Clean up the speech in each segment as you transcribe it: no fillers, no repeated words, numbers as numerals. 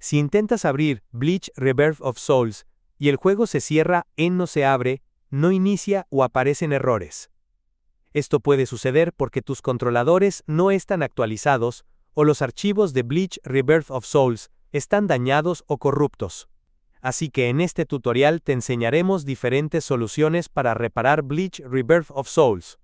Si intentas abrir BLEACH Rebirth of Souls y el juego se cierra, no se abre, no inicia o aparecen errores. Esto puede suceder porque tus controladores no están actualizados o los archivos de BLEACH Rebirth of Souls están dañados o corruptos. Así que en este tutorial te enseñaremos diferentes soluciones para reparar BLEACH Rebirth of Souls.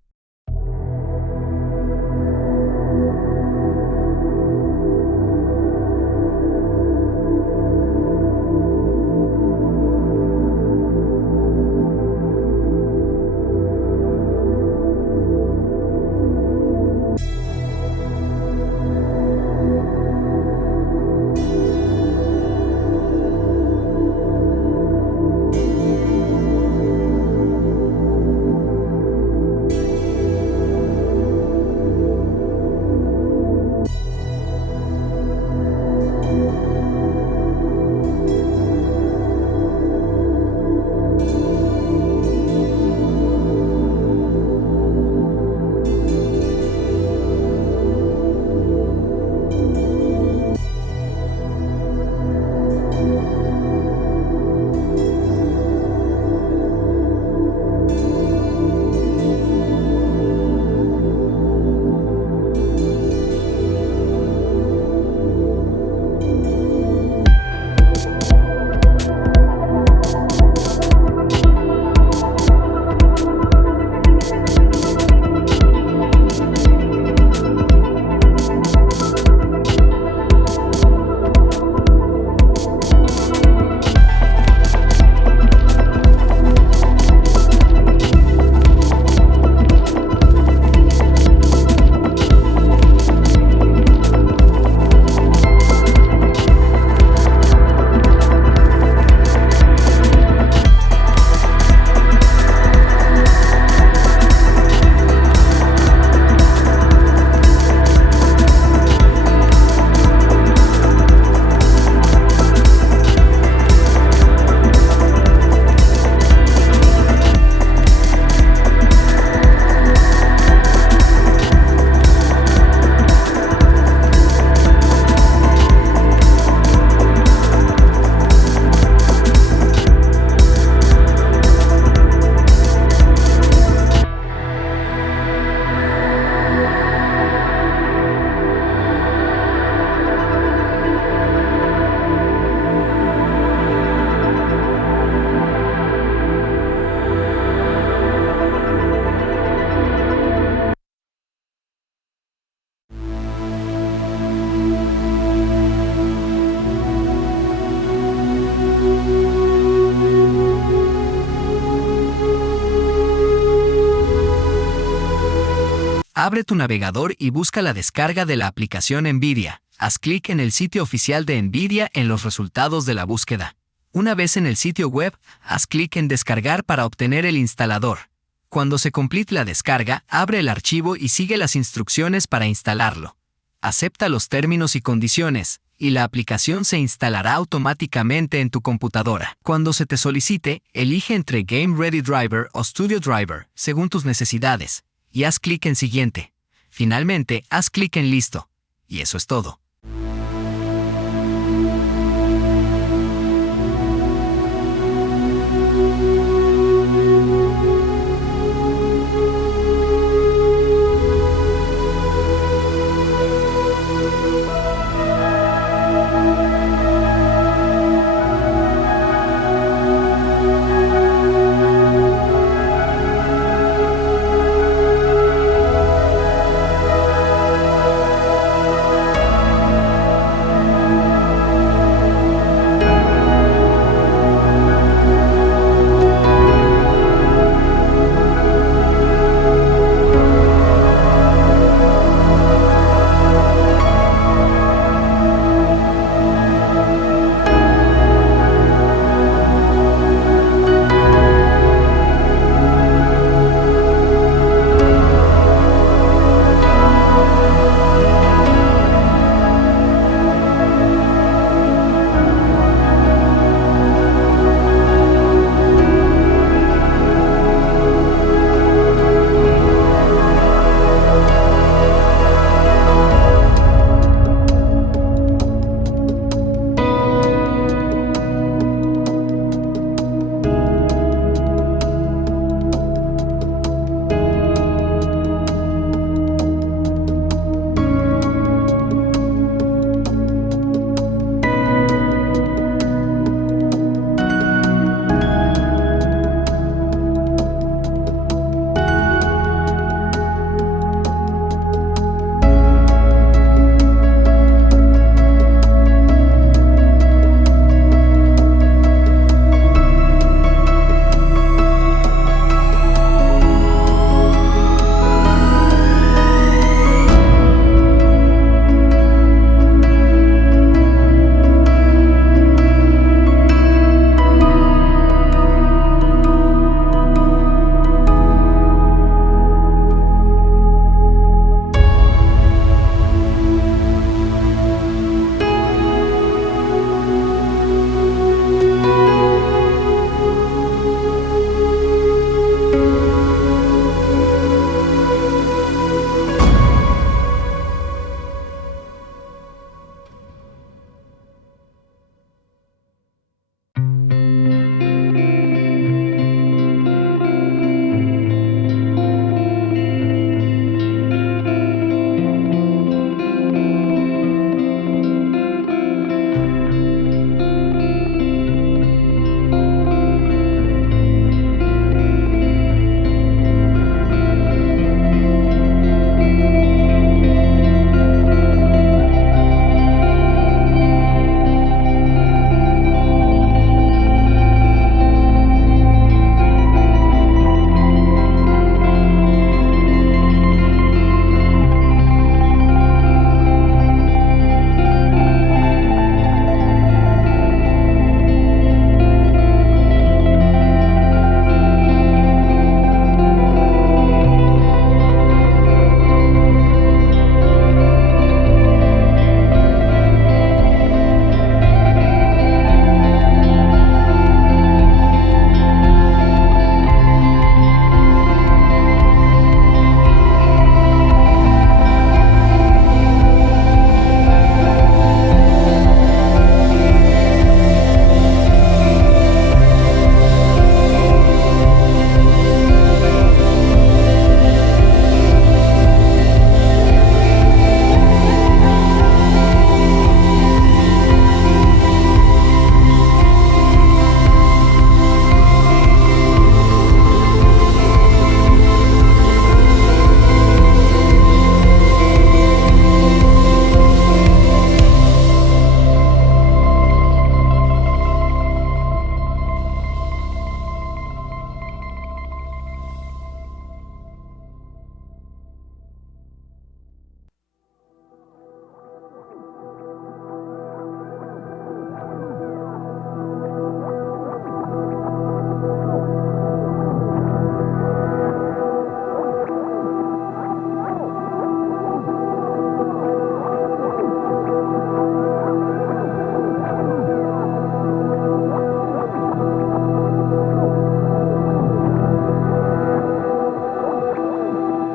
Abre tu navegador y busca la descarga de la aplicación NVIDIA. Haz clic en el sitio oficial de NVIDIA en los resultados de la búsqueda. Una vez en el sitio web, haz clic en Descargar para obtener el instalador. Cuando se complete la descarga, abre el archivo y sigue las instrucciones para instalarlo. Acepta los términos y condiciones, y la aplicación se instalará automáticamente en tu computadora. Cuando se te solicite, elige entre Game Ready Driver o Studio Driver, según tus necesidades, y haz clic en Siguiente. Finalmente, haz clic en Listo. Y eso es todo.